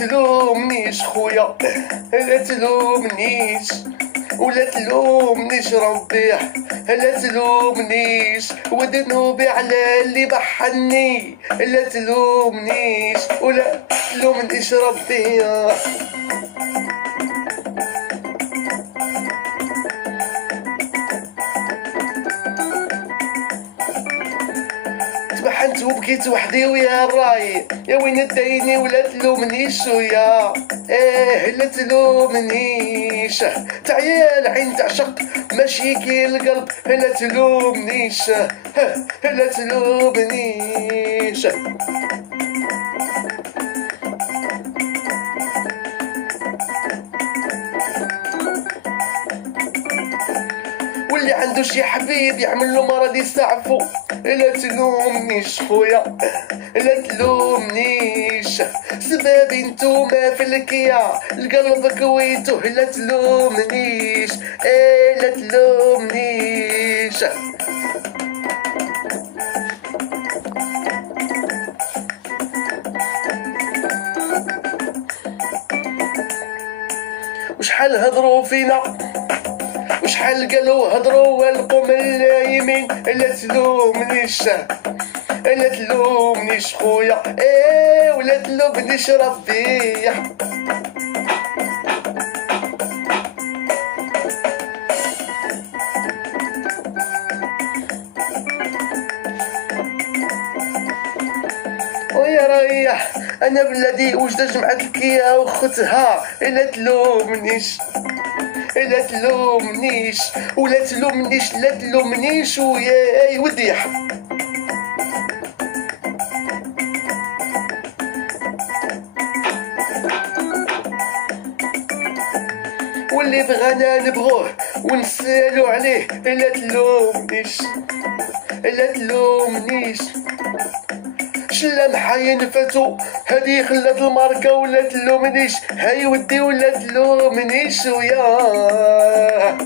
تلومنيش خويا، لا تلومنيش ولا تلومنيش ربي، لا تلومنيش وذنوبي على اللي بحني، لا تلومنيش ولا تلومنيش ربي. تبحنت وبكيت وحدي ويا الراي، يا وين دايني ولا تلومنيش ويا لا تلومنيش، تعيا العين تعشق ماشي كي القلب، لا تلومنيش لا تلومنيش. واللي عنده شي حبيب يعمل له مرض يستعفو، لا تلومنيش خويا لا تلومنيش، سبابي نتوما في الكيا القلب كويتو، لا تلومنيش لا تلومنيش. وشحال هضروا فينا وشحال قالوا هضروا والقوا من اليمين، لا تلومنيش لا تلومنيش خويا ولا تلومنيش ربي. ويا ريح انا بلادي وجده جمعت الكيا وختها، لا تلومنيش لا تلومنيش ولا تلومنيش لا تلومنيش وياي وديح. واللي بغانا نبغوه ونسالو عليه، لا تلومنيش لا تلومنيش، شلا محاين فاتو هادي خلات الماركة، ولا تلومنيش هاي ودي ولا تلومنيش وياه.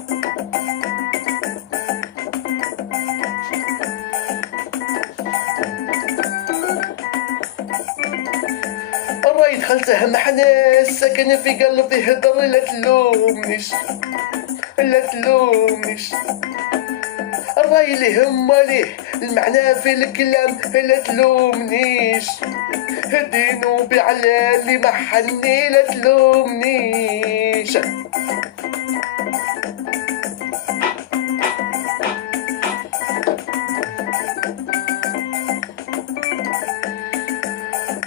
الراي دخلته محنا ساكن في قلبي هدر، لا تلومنيش لا تلومنيش، الراي اللي هم ليه المعنى في الكلام، لا تلومنيش ذنوبي على اللي محني، لا تلومنيش.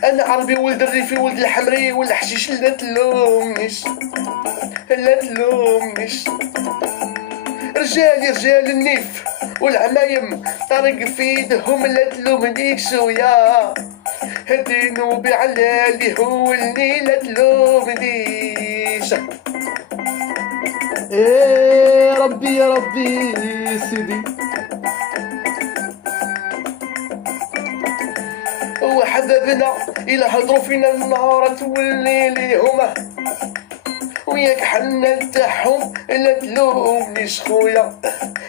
انا عربي ولد الريفي ولد الحمري والحشيش، لا تلومنيش لا تلومنيش، رجال النيف والعمايم طريق في يدهم، لا تلومنيش ويا ذنوبي على اللي هولني، لا تلومنيش. ربي يا ربي سيدي. وحبابنا إلا هضروا فينا النهار تولي ليهما، وياك حنا نتاعهم، لا تلومنيش خويا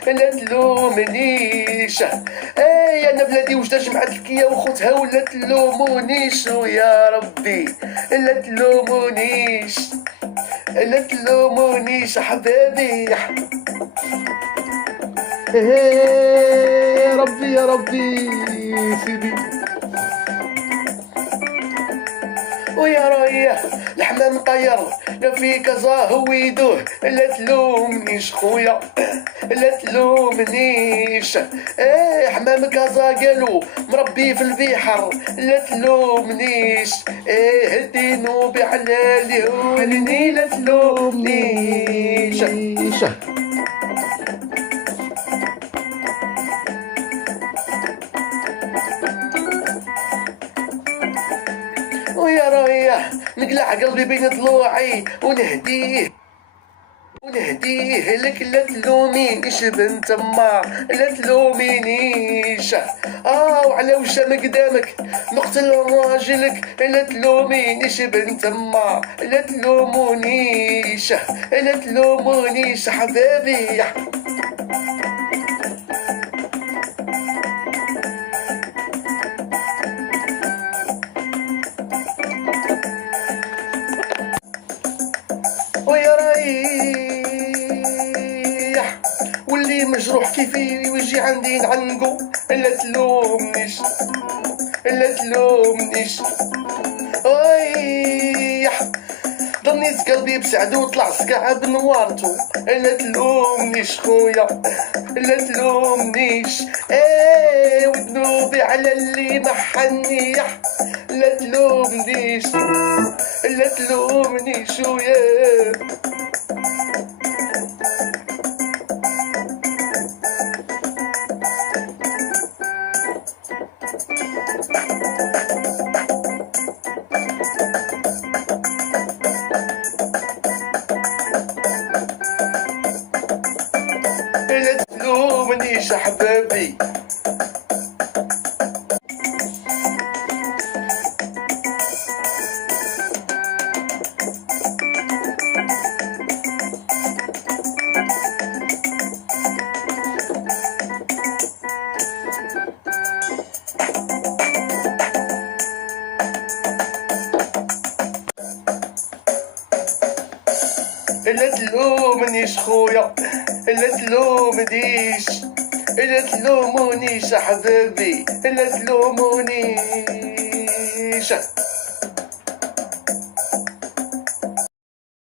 لا تلومنيش. انا بلادي وجده جمعت الكيا وخوتها، ولا تلومونيش ويا ربي لا تلومونيش لا تلومونيش حبابي. ربي يا ربي سيدي. ويا رايح الحمام طير لا في كازا هويدوه، لا تلومنيش خويا لا تلومنيش. حمام كازا قالوا مربي في البحر، لا تلومنيش الذنوب على اللي هولني، لا تلومنيش. ويا رايح نقلع قلبي بين ضلوعي ونهديه لك، لا تلومينيش بنت ما لا تلومينيش. وعلى وشام قدامك نقتل راجلك، لا تلومينيش بنت ما لا تلومونيش لا تلومونيش حبابي. صحيح واللي مجروح كيفي ويجي عندي نعنقو. لا تلومنيش لا تلومنيش ايح ضنيت قلبي بسعدو وطلع سكع بنوارتو. لا تلومنيش خويا لا تلومنيش وذنوبي على اللي محنيح. لا تلومنيش لا تلومنيش ويا لا تلومنيش احبابي. لا تلومنيش خويا لا تلومنيش لا تلومونيش احبابي لا تلومونيش.